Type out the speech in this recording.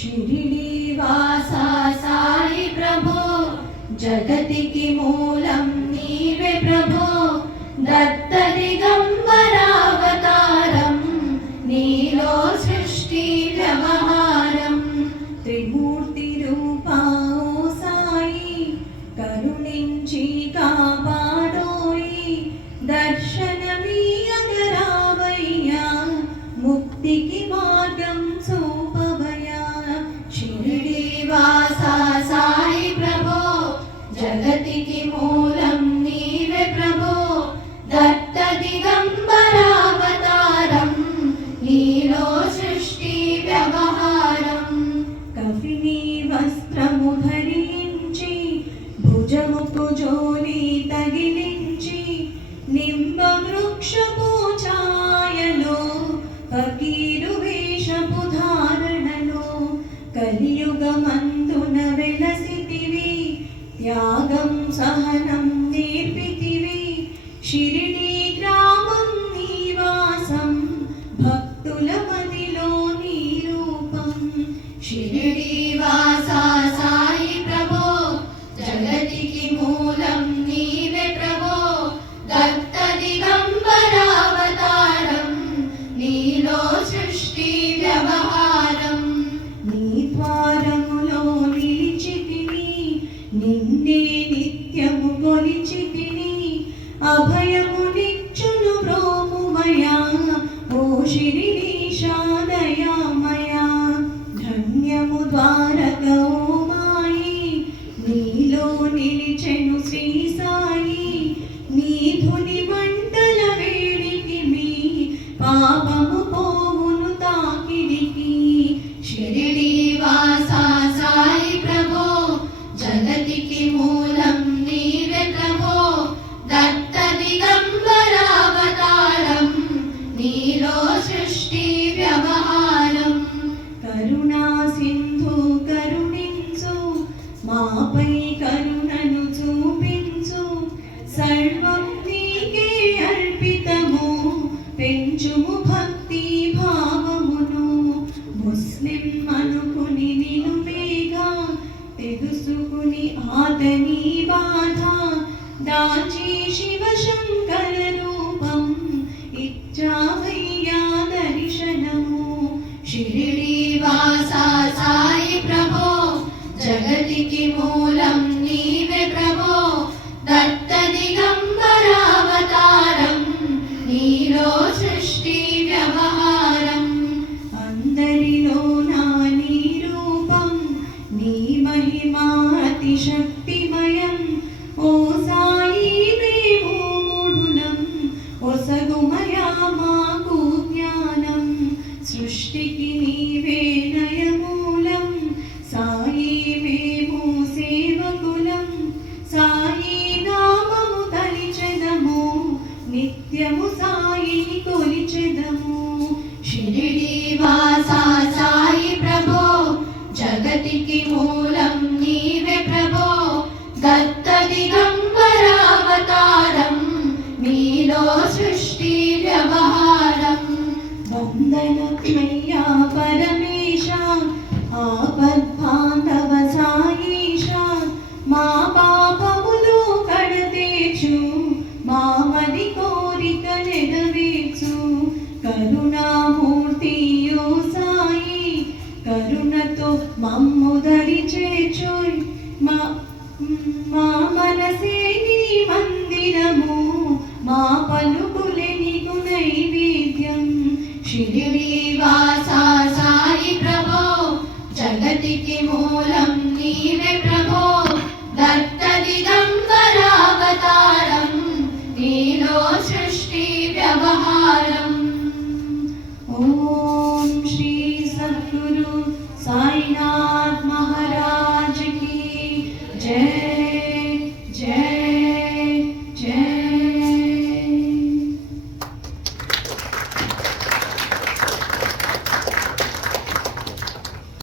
शिरिडीवासा साई प्रभो जगतिकी मूलं नीवे प्रभो दत्त दिगंबरावतारं नीलो सृष्टि व्यवहारं त्रिमूर्ति रूपा ओ साई करुणिंची कापाडोई दर्शनमीयगरावय्या मुक्तिकी मार्गं सोपवया शिरिडीवासा साई प्रभो जगतिकी मूलं नीवे प्रभो दत्त दिगंबरावतारं नीलो सृष्टि व्यवहारं कफिनी वस्त्रमु धరించి భుజముకు జోలి తగిలించి నింబ వృక్షపు ఛాయలో ఫకీరు వేషపు ధారణలో కలియుగమందున వెలసితివి త్యాగం సహనం నేర్పితివి షిరిడీ గ్రామం నివాసం భక్తుల మదిలో నీ రూపం షిరిడీవాసా సాయి ప్రభో जगतिकी मूलं नीवे प्रभो दत्त दिगंबरावतारं नीलो सृष्टि व्यवहारं नी द्वारमुलो निलिचितिनि निन्ने नित्यमु కొలిచితిని అభయము నిచ్చును బ్రోముమయా ఓ శిరిడీశా దయామయా ధన్యము ద్వారక ఓ మాయి నీలో నిలిచెను శ్రీ సాయి నీ ధుని మంటల వేడికి మీ పాపము పోవును తాకిడికి షిరిడీవాసా సాయి ప్రభో జగతికి మూలం నీవే ప్రభో దత్త దిగంబరావతారం నీలో సృష్టి వ్యవహారం కరుణా సింధు కరుణించు మాపై కరుణను చూపించు సర్వం నీకే అర్పితము పెంచుము భక్తి భావమును ముస్లిం అనుకుని నిలువేగా తెలుసుకుని ఆతని బాధ దాచి శివ శంకర రూపం ఇచ్చావయ్యా దర్శనము షిరిడీవాసా సాయి ప్రభో जगतिकी मूलं नीवे प्रभो दत्त दिगंबरावतारं नीलो सृष्टि व्यवहारं अंदरिलो ना नी रूपं नी महिमा अतिशक्तिमयं ओ साई मेमु मूढुलं ఒసగుమయా మాకు జ్ఞానం సృష్టికి నీవే నయమూలం సాయి మేము సేవకులం సాయి నామము తలిచెదము నిత్యము సాయిని కొలిచెదము షిరిడీవాసా సాయి ప్రభో జగతికి మూలం నీవే ప్రభో దత్త దిగంబరావతారం నీలో సృష్టి వ్యవహారం వందనమయ్యా పరమేశ ఆపద్బాంధవ సాయీశ మా పాపములు కడతేచు మామది కోరిక నెరవేర్చు కరుణామూర్తి ఓ సాయి కరుణతో మమ్ము దరి చేర్చోయ్ మా మనసే నీ మందిరము మా పలుకులే నీకు నైవేద్యం షిరిడి